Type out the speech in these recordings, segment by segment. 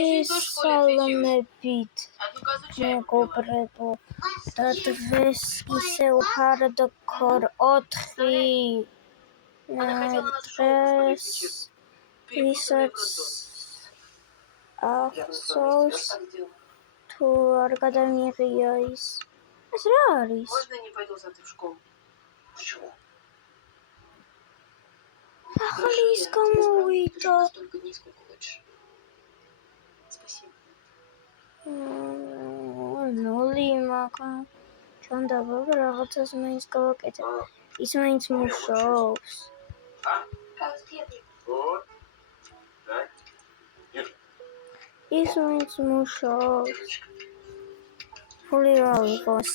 ღვთისმშობლებით მეგობრებო და დღეს ისევ ჰარდკორ 4 დღეს ვისაც ახსოვს თუ არ გადამიღია ის რა არის? ახლის გამოვიდა ნოლი მაგა ჩანდაბა რაღაცას მაინც გავაკეთებ ის მაინც მუშაობს ის მაინც მუშაობს ფული რა ვიყოს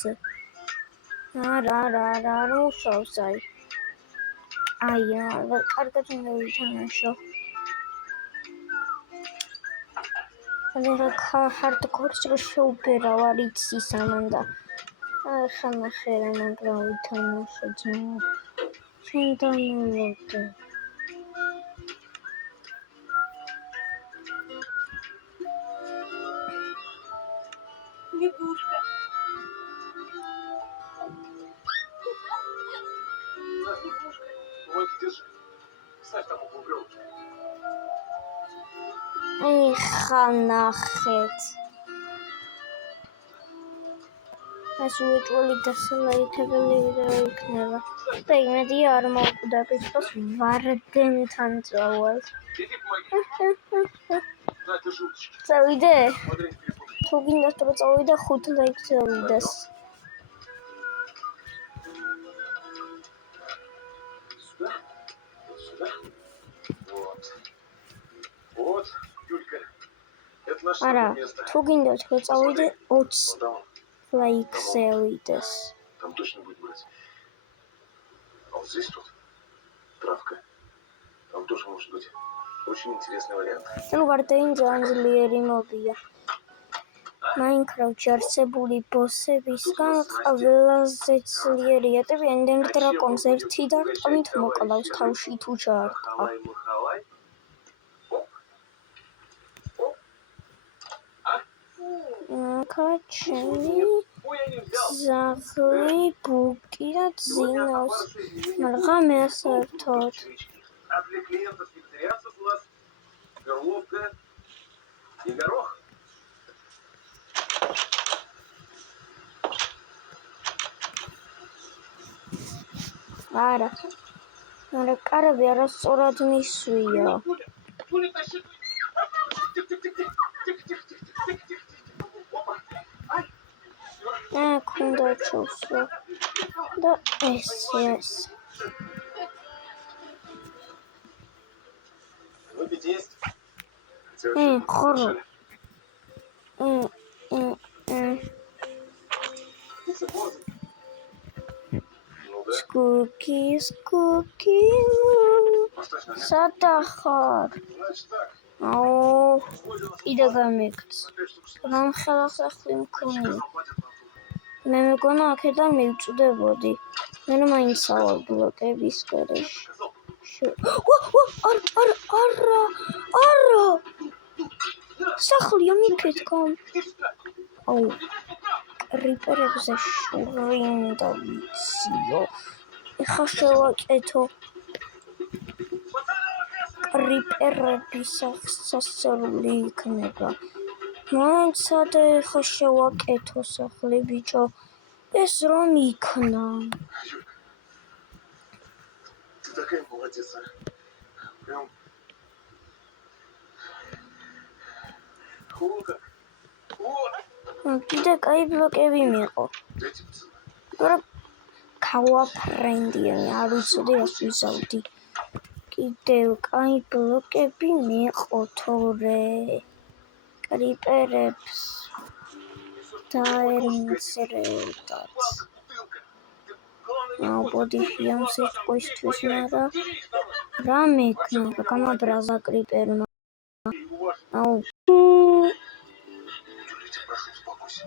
არა მუშაობს აი კარგად უნდა ვითამაშო ჰარდკორს რო შეუბერავ არ იცი სამანდა ხანახერა მაგრამ ვითამაშო ძმა შენ დამულოდე Лягушка. Лягушка. Вот, держи. Ставь там около брелки. ხანახეთ ეს უეჭველი დასალაითებელი ვიდეო იქნება და იმედი არ მოვკვდები πως ვარდენთან წავალ წავიდე თუ გინდათ რომ წავიდე 5 ლაიქს წავიდეს Вот, Юлька, это наше место. თუ გინდათ რომ წავიდე 20 лайкс წავიდეს Там точно будет брать. А вот здесь тут травка. Там тоже может быть очень интересный вариант. ну ვარდენი ძალიან ძლიერი მოდია Minecraft-ში არსებული ბოსებისგან ყველაზე ძლიერი ეტები Ender Dragons 1 და რტომით მოკლავს თავში თუ ჩაარტყა. კაჩენი ზაღლი ბუკი და ძინავს მაგრამ მე საერთოდ А для клиентов-вегетарианцев у нас горловка и горох. არა კარები არასწორად მისვია ქუნდა ჩავსვა და ეს Выпить есть? ხორო Скуки, сатахар. Ау, ида გამიქც. რამ ხელახსახლი მქონი. მე მეგონა აქედან მივწვდებოდი. მე რომ მაინც სავალ ბლოკების გარეშე. არა. სახლია მიფეთქამ. აუ. რიპერებზე შურინდა ვიციო. ეხა შევაკეთო. რიპერების სასწაული იქნება. მაინცადე ეხა შევაკეთო სახლი ბიჭო. ეს რომ იქნა. Ты такая молодец, а. Прям. Круто. კიდე კაი ბლოკები მიყო. მაგრამ გავაფრენდია, არ ვიცოდი რას ვიზავდი. კიდევ კაი ბლოკები მიყო თორე. კრიპერებს დაერმცრედათ. აუპოდი შიამს სიტყვისთვის მარა. რა მექნა, გამაბრაზა კრიპერმა. აუ Прошу, успокойся.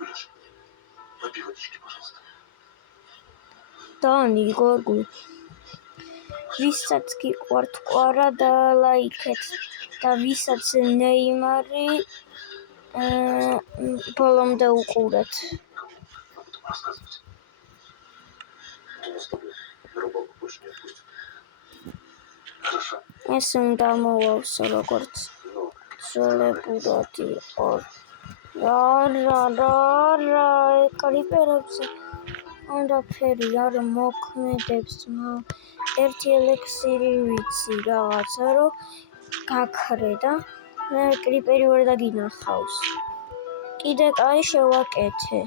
Юлюш, попей водички, пожалуйста. Да, не горгуй. ვისაც გიყვართ კვარა დალაიქეთ და ვისაც ნეიმარი ბოლომდე უყურეთ. Об этом рассказывать. У нас с тобой на рыбалку больше не отпустят. Хорошо. ეს უნდა მოვავსო როგორც Ну, ძველებურად იყო. რა კრიპერებზე არაფერი არ მოქმედებს, ერთი ელექსირი ვიცი რაღაცა რომ გაქრე და მე კრიპერი ვერ დაგინახავს. კიდე კაი შევაკეთე.